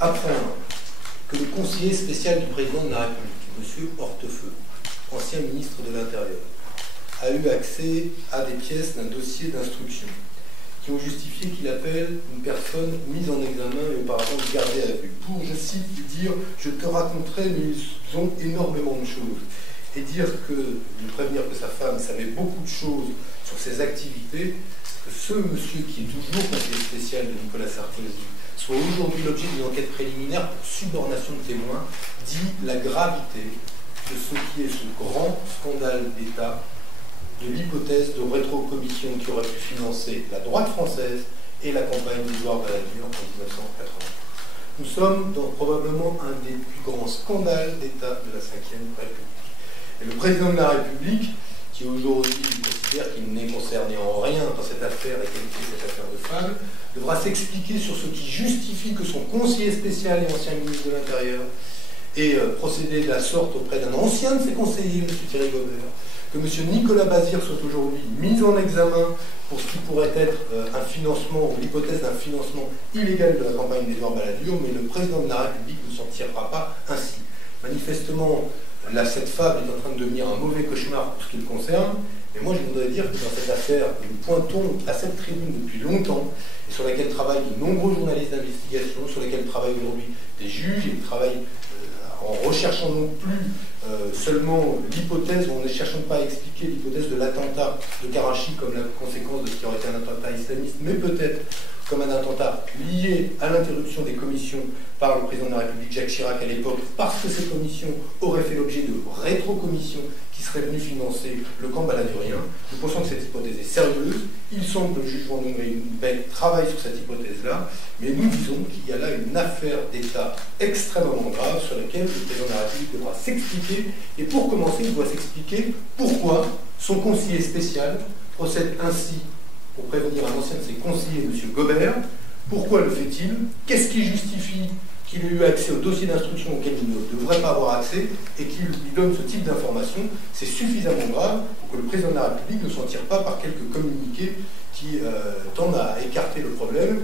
Apprendre que le conseiller spécial du président de la République, M. Hortefeux, ancien ministre de l'Intérieur, a eu accès à des pièces d'un dossier d'instruction qui ont justifié qu'il appelle une personne mise en examen et auparavant gardée à vue pour, je cite, dire « je te raconterai, mais ils ont énormément de choses » et dire que, lui prévenir que sa femme savait beaucoup de choses sur ses activités, que ce monsieur qui est toujours conseiller spécial de Nicolas Sarkozy soit aujourd'hui l'objet d'une enquête préliminaire pour subornation de témoins, dit la gravité de ce qui est ce grand scandale d'État de l'hypothèse de rétrocommission qui aurait pu financer la droite française et la campagne d'Édouard Balladur en 1980. Nous sommes dans probablement un des plus grands scandales d'État de la Ve République. Et le président de la République, qui aujourd'hui considère qu'il n'est concerné en rien dans cette affaire et qualifié cette affaire de fable, devra s'expliquer sur ce qui justifie que son conseiller spécial et ancien ministre de l'Intérieur ait procédé de la sorte auprès d'un ancien de ses conseillers, M. Thierry Gobert, que M. Nicolas Bazir soit aujourd'hui mis en examen pour ce qui pourrait être un financement, ou l'hypothèse d'un financement illégal de la campagne d'Édouard Balladur, mais le président de la République ne s'en tirera pas ainsi. Manifestement, là, cette fable est en train de devenir un mauvais cauchemar pour ce qui le concerne, mais moi je voudrais dire que dans cette affaire que nous pointons à cette tribune depuis longtemps, et sur laquelle travaillent de nombreux journalistes d'investigation, sur laquelle travaillent aujourd'hui des juges, et qui travaillent en recherchant non plus seulement l'hypothèse, en ne cherchant pas à expliquer l'hypothèse de l'attentat de Karachi comme la conséquence de ce qui aurait été un attentat islamiste, mais peut-être comme un attentat lié à l'interruption des commissions par le président de la République Jacques Chirac à l'époque, parce que ces commissions auraient fait l'objet de rétrocommissions qui seraient venues financer le camp baladurien. Nous pensons que cette hypothèse est sérieuse. Il semble que le juge Vendôme-Bell travaille sur cette hypothèse-là, mais nous disons qu'il y a là une affaire d'État extrêmement grave sur laquelle le président de la République devra s'expliquer. Et pour commencer, il doit s'expliquer pourquoi son conseiller spécial procède ainsi pour prévenir un ancien de ses conseillers, M. Gobert. Pourquoi le fait-il? Qu'est-ce qui justifie qu'il ait eu accès au dossier d'instruction auquel il ne devrait pas avoir accès et qu'il lui donne ce type d'informations? C'est suffisamment grave pour que le président de la République ne s'en tire pas par quelques communiqués qui tendent à écarter le problème.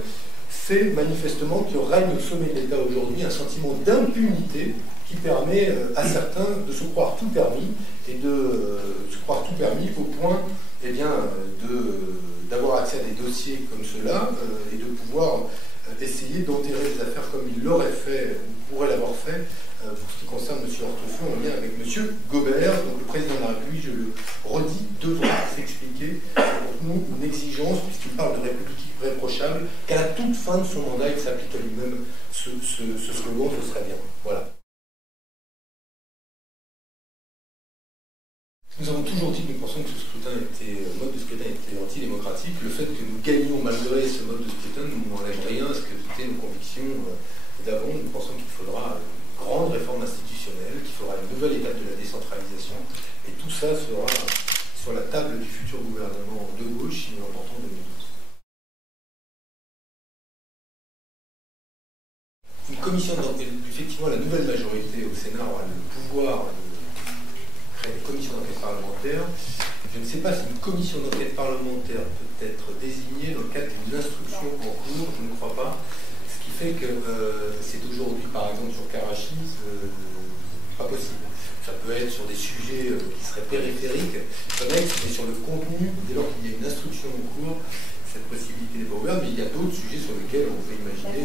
C'est manifestement qu'il règne au sommet de l'État aujourd'hui un sentiment d'impunité qui permet à certains de se croire tout permis et de se croire tout permis au point d'avoir accès à des dossiers comme ceux-là et de pouvoir essayer d'enterrer les affaires comme il l'aurait fait, ou pourrait l'avoir fait, pour ce qui concerne M. Hortefeux en lien avec M. Gobert. Donc le président de la République, je le redis, devra s'expliquer. C'est pour nous une exigence, puisqu'il parle de République irréprochable, qu'à la toute fin de son mandat, il s'applique à lui-même ce slogan, ce serait bien. Voilà. Nous avons toujours dit que nous pensons que ce mode de scrutin était antidémocratique. Le fait que nous gagnions malgré ce mode de scrutin ne nous enlève rien à ce que c'était nos convictions d'avant. Nous pensons qu'il faudra une grande réforme institutionnelle, qu'il faudra une nouvelle étape de la décentralisation. Et tout ça sera sur la table du futur gouvernement de gauche si nous l'emportons en 2012. Une commission d'enquête, effectivement, la nouvelle majorité au Sénat aura le pouvoir de une commission d'enquête parlementaire. Je ne sais pas si une commission d'enquête parlementaire peut être désignée dans le cadre d'une instruction en cours, je ne crois pas. Ce qui fait que c'est aujourd'hui, par exemple, sur Karachi, pas possible. Ça peut être sur des sujets qui seraient périphériques, mais sur le contenu, dès lors qu'il y a une instruction en cours, cette possibilité n'est pas ouverte, mais il y a d'autres sujets sur lesquels on peut imaginer.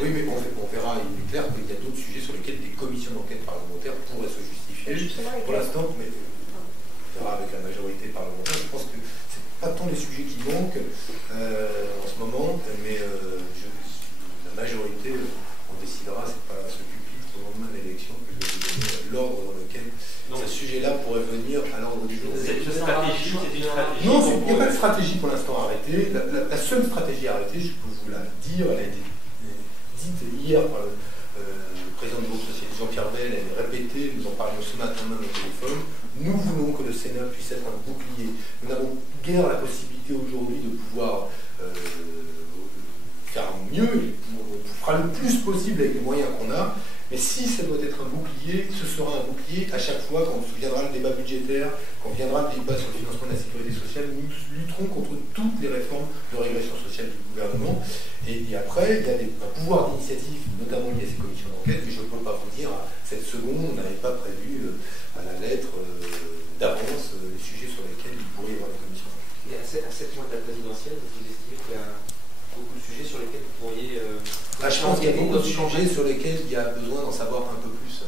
Oui, mais on verra, il est clair qu'il y a d'autres sujets sur lesquels des commissions d'enquête parlementaires pourraient se justifier. Pour l'instant, mais on verra avec la majorité parlementaire, je pense que ce n'est pas tant les sujets qui manquent en ce moment, mais la majorité en décidera, c'est pas ce pupitre au lendemain de l'élection que je vais vous donner l'ordre dans lequel ce sujet-là pourrait venir à l'ordre du jour. C'est une stratégie, Non, il n'y a pas de stratégie pour l'instant arrêtée. La seule stratégie arrêtée, je peux vous la dire, elle a été dite hier par le président du groupe socialiste Jean-Pierre Bel, elle est répétée, nous en parlions ce matin même au téléphone. Nous voulons que le Sénat puisse être un bouclier. Nous n'avons guère la possibilité aujourd'hui de pouvoir faire mieux, on fera le plus possible avec les moyens qu'on a, Mais si ça doit être un bouclier, ce sera un bouclier à chaque fois quand viendra le débat budgétaire, quand viendra le débat sur le financement de la sécurité sociale. Nous lutterons contre toutes les réformes de régression sociale du gouvernement. Et après, il y a un pouvoir d'initiative, notamment lié à ces commissions d'enquête, mais je ne peux pas vous dire, à cette seconde, on n'avait pas prévu à la lettre d'avance les sujets sur lesquels il pourrait y avoir des commissions. Et à 7 mois de la présidentielle, vous estimez qu'il y a beaucoup de sujets sur lesquels vous pourriez... je pense qu'il y a beaucoup de sujets sur lesquels il y a besoin d'en savoir un peu plus.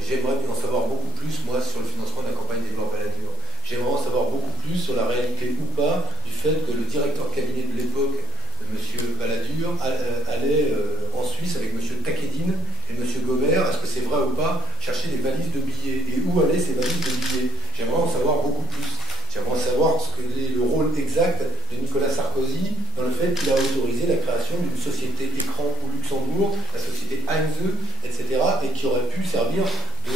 J'aimerais en savoir beaucoup plus, moi, sur le financement de la campagne d'Édouard Balladur. J'aimerais en savoir beaucoup plus sur la réalité ou pas du fait que le directeur de cabinet de l'époque, M. Balladur, allait en Suisse avec M. Takedine et M. Gobert, est-ce que c'est vrai ou pas, chercher des valises de billets. Et où allaient ces valises de billets? J'aimerais en savoir beaucoup plus. J'aimerais savoir ce que est le rôle exact de Nicolas Sarkozy dans le fait qu'il a autorisé la création d'une société écran au Luxembourg, la société Heinze, etc., et qui aurait pu servir de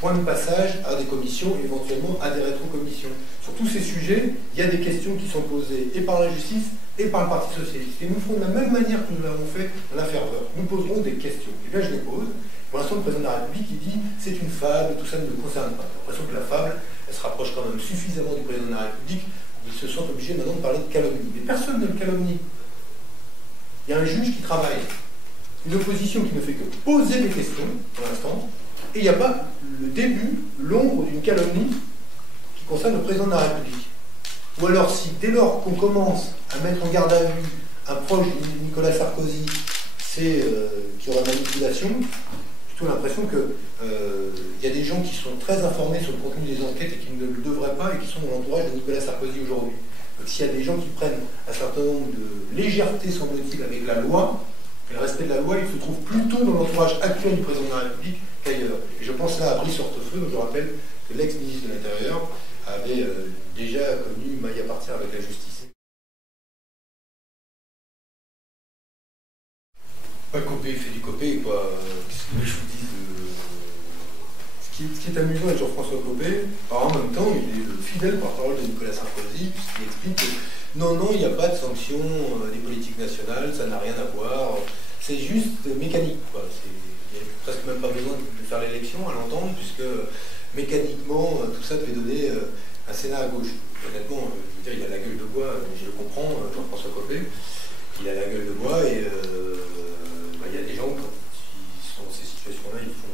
point de passage à des commissions et éventuellement à des rétrocommissions. Sur tous ces sujets, il y a des questions qui sont posées et par la justice et par le Parti socialiste. Et nous ferons de la même manière que nous l'avons fait dans l'affaire Woerth. Nous poserons des questions. Et bien je les pose. Pour l'instant, le président de la République, il dit c'est une fable, tout ça ne me concerne pas. J'ai l'impression que la fable, elle se rapproche quand même suffisamment du président de la République qu'ils se sentent obligés maintenant de parler de calomnie. Mais personne ne le calomnie. Il y a un juge qui travaille, une opposition qui ne fait que poser des questions, pour l'instant, et il n'y a pas le début, l'ombre d'une calomnie qui concerne le président de la République. Ou alors, si dès lors qu'on commence à mettre en garde à vue un proche de Nicolas Sarkozy, c'est qu'il y aura manipulation, j'ai plutôt l'impression qu'il y a des gens qui sont très informés sur le contenu des enquêtes et qui ne le devraient pas et qui sont dans l'entourage de Nicolas Sarkozy aujourd'hui. Donc s'il y a des gens qui prennent un certain nombre de légèreté, semble-t-il, avec la loi, et le respect de la loi, il se trouve plutôt dans l'entourage actuel du président de la République qu'ailleurs. Et je pense là à Brice Hortefeux, dont je rappelle que l'ex-ministre de l'Intérieur avait déjà connu maille à partir avec la justice. Pas Copé, il fait du Copé, quoi. Qu'est-ce que je vous dis Ce qui est amusant avec Jean-François Copé, en même temps, il est le fidèle porte-parole de Nicolas Sarkozy, puisqu'il explique que non, il n'y a pas de sanction des politiques nationales, ça n'a rien à voir, c'est juste mécanique, quoi. Il n'y a presque même pas besoin de faire l'élection à l'entendre, puisque mécaniquement, tout ça devait donner un Sénat à gauche. Honnêtement, je veux dire, il a la gueule de bois, je le comprends, Jean-François Copé, il a la gueule de bois et il y a des gens, quand ils sont dans ces situations-là, ils font